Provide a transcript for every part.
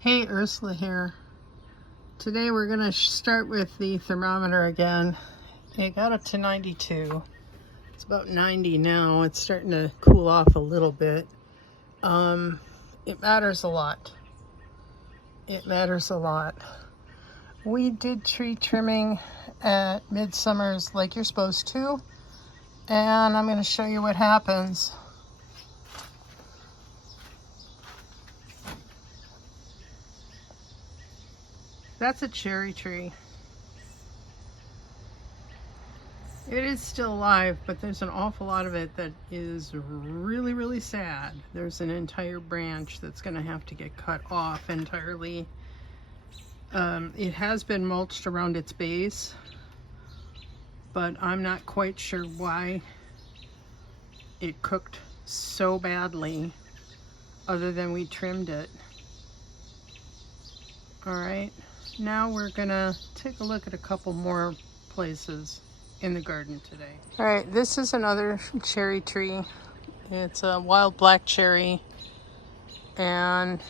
Hey, Ursula here. Today we're going to start with the thermometer again. It got up to 92. It's about 90 now. It's starting to cool off a little bit. It matters a lot. It matters a lot. We did tree trimming at Midsummer's like you're supposed to, and I'm going to show you what happens. That's a cherry tree. It is still alive, but there's an awful lot of it that is really, really sad. There's an entire branch that's going to have to get cut off entirely. It has been mulched around its base, but I'm not quite sure why it cooked so badly, other than we trimmed it. All right, now we're gonna take a look at a couple more places in the garden today. All right, this is another cherry tree. It's a wild black cherry, and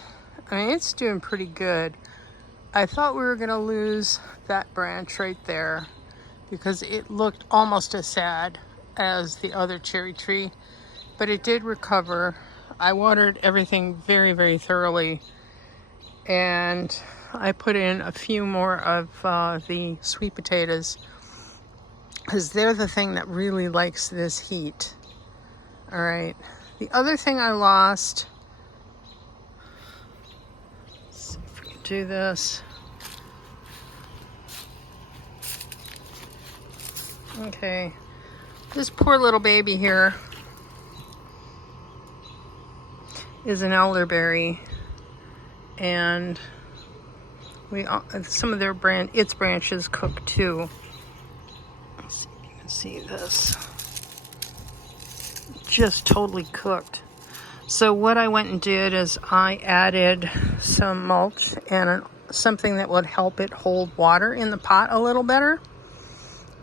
I mean, it's doing pretty good. I thought we were gonna lose that branch right there because it looked almost as sad as the other cherry tree, but it did recover. I watered everything very, very thoroughly, and I put in a few more of the sweet potatoes because they're the thing that really likes this heat. All right, the other thing I lost, let's see if we can do this. Okay, this poor little baby here is an elderberry, and some of their its branches cook too. Let's see if you can see this. Just totally cooked. So what I went and did is I added some mulch and something that would help it hold water in the pot a little better,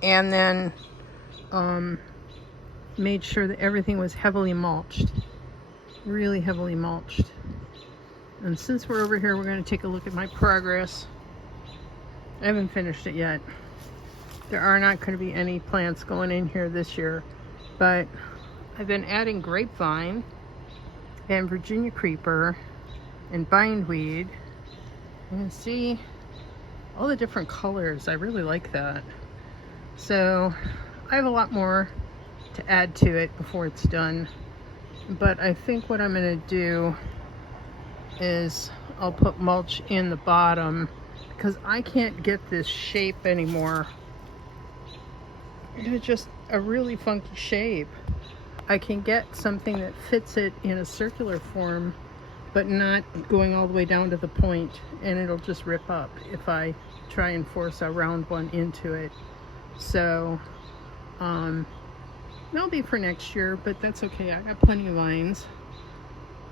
and then made sure that everything was heavily mulched, really heavily mulched. And since we're over here, we're going to take a look at my progress. I haven't finished it yet. There are not going to be any plants going in here this year, but I've been adding grapevine and Virginia creeper and bindweed. You can see all the different colors. I really like that. So I have a lot more to add to it before it's done, but I think what I'm going to do is I'll put mulch in the bottom because I can't get this shape anymore. It's just a really funky shape. I can get something that fits it in a circular form, but not going all the way down to the point, and it'll just rip up if I try and force a round one into it. So that'll be for next year, but that's okay. I got plenty of vines,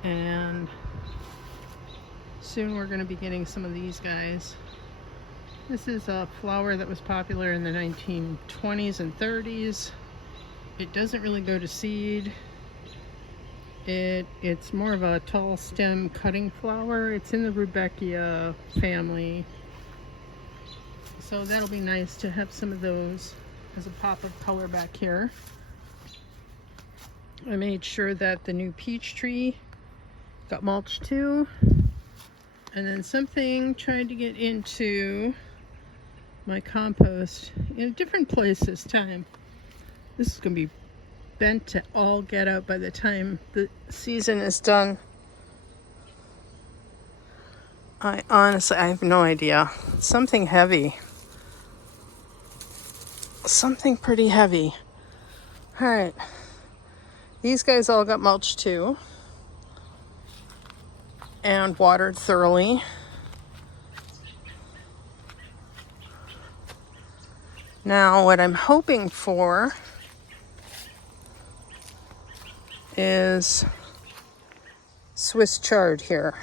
and soon we're going to be getting some of these guys. This is a flower that was popular in the 1920s and 30s. It doesn't really go to seed. It's more of a tall stem cutting flower. It's in the Rudbeckia family. So that'll be nice to have some of those as a pop of color back here. I made sure that the new peach tree got mulched too. And then something tried to get into my compost in a different place this time. This is going to be bent to all get out by the time the season is done. I have no idea. Something heavy. Something pretty heavy. All right. These guys all got mulched too and watered thoroughly. Now what I'm hoping for is Swiss chard here,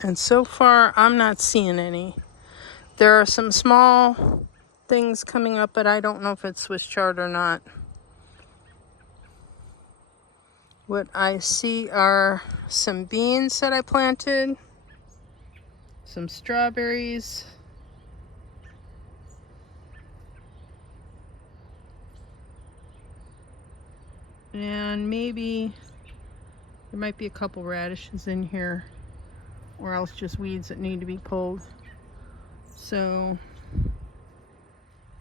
and so far I'm not seeing any. There are some small things coming up, but I don't know if it's Swiss chard or not. What I see are some beans that I planted, some strawberries. And maybe there might be a couple radishes in here, or else just weeds that need to be pulled. So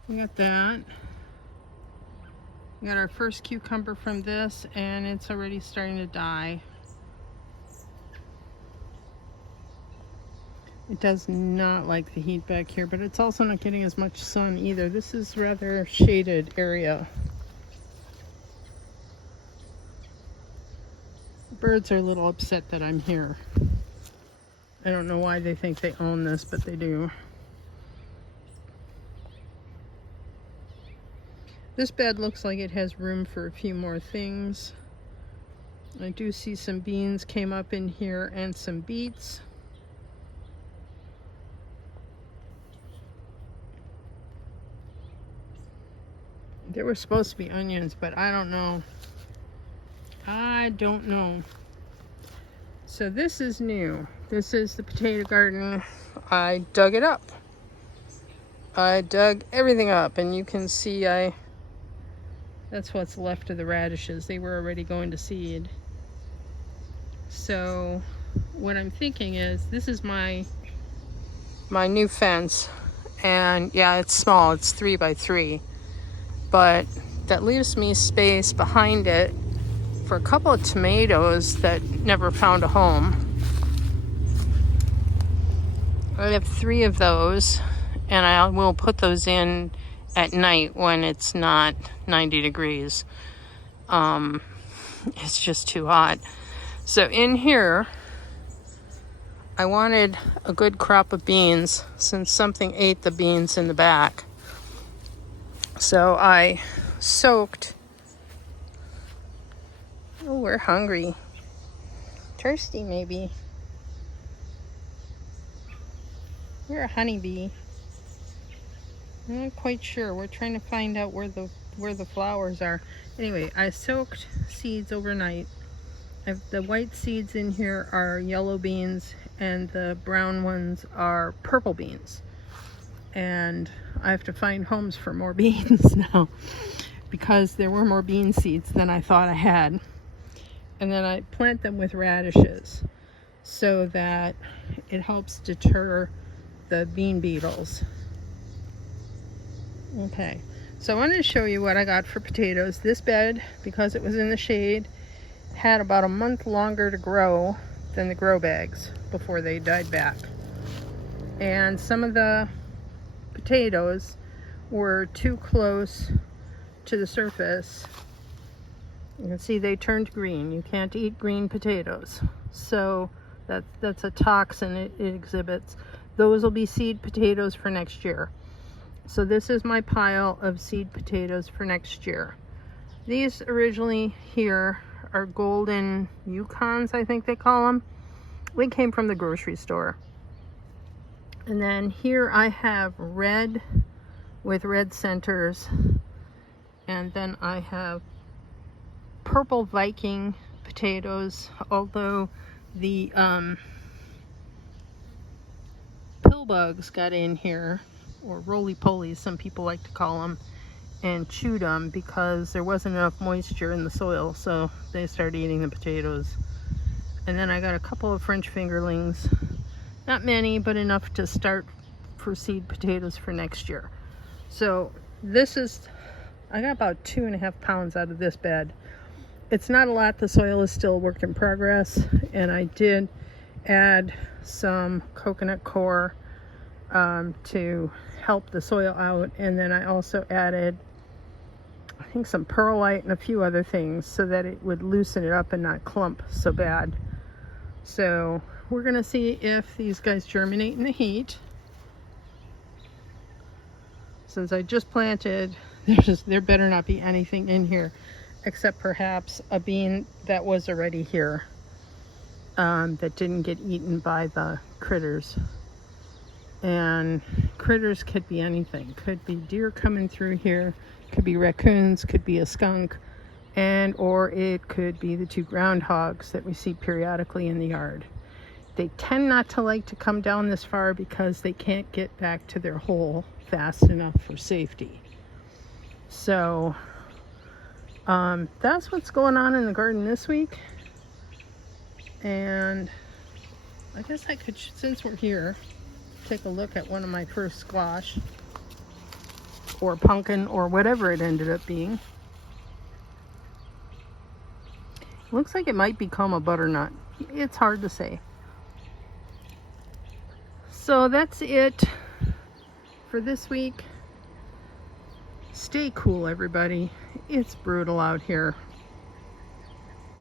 we got that. We got our first cucumber from this, and it's already starting to die. It does not like the heat back here, but it's also not getting as much sun either. This is rather shaded area. Birds are a little upset that I'm here. I don't know why they think they own this, but they do. This bed looks like it has room for a few more things. I do see some beans came up in here and some beets. There were supposed to be onions, but I don't know. I don't know. So this is new. This is the potato garden. I dug it up. I dug everything up, and you can see that's what's left of the radishes. They were already going to seed. So what I'm thinking is, this is my new fence, and yeah, it's small. It's 3 by 3. But that leaves me space behind it for a couple of tomatoes that never found a home. I have 3 of those, and I will put those in at night when it's not 90 degrees. It's just too hot. So in here, I wanted a good crop of beans since something ate the beans in the back. So I soaked. Oh, we're hungry. Thirsty, maybe. We're a honeybee. I'm not quite sure. We're trying to find out where the flowers are. Anyway, I soaked seeds overnight. The white seeds in here are yellow beans, and the brown ones are purple beans. And I have to find homes for more beans now, because there were more bean seeds than I thought I had. And then I plant them with radishes so that it helps deter the bean beetles. Okay, so I wanted to show you what I got for potatoes. This bed, because it was in the shade, had about a month longer to grow than the grow bags before they died back. And some of the potatoes were too close to the surface. You can see they turned green. You can't eat green potatoes. So that's a toxin it exhibits. Those will be seed potatoes for next year. So this is my pile of seed potatoes for next year. These originally here are golden Yukons, I think they call them. They came from the grocery store. And then here I have red with red centers. And then I have purple Viking potatoes, although the pill bugs got in here, or roly-polies, some people like to call them, and chewed them because there wasn't enough moisture in the soil, so they started eating the potatoes. And then I got a couple of French fingerlings, not many, but enough to start for seed potatoes for next year. So this is, I got about 2.5 pounds out of this bed. It's not a lot. The soil is still a work in progress, and I did add some coconut coir to help the soil out, and then I also added, I think, some perlite and a few other things so that it would loosen it up and not clump so bad. So we're gonna see if these guys germinate in the heat. Since I just planted, there better not be anything in here except perhaps a bean that was already here that didn't get eaten by the critters. And critters could be anything. Could be deer coming through here, could be raccoons, could be a skunk, and or it could be the 2 groundhogs that we see periodically in the yard. They tend not to like to come down this far because they can't get back to their hole fast enough for safety. So that's what's going on in the garden this week. And I guess I could, since we're here, take a look at one of my first squash or pumpkin or whatever it ended up being. Looks like it might become a butternut. It's hard to say. So that's it for this week. Stay cool, everybody. It's brutal out here.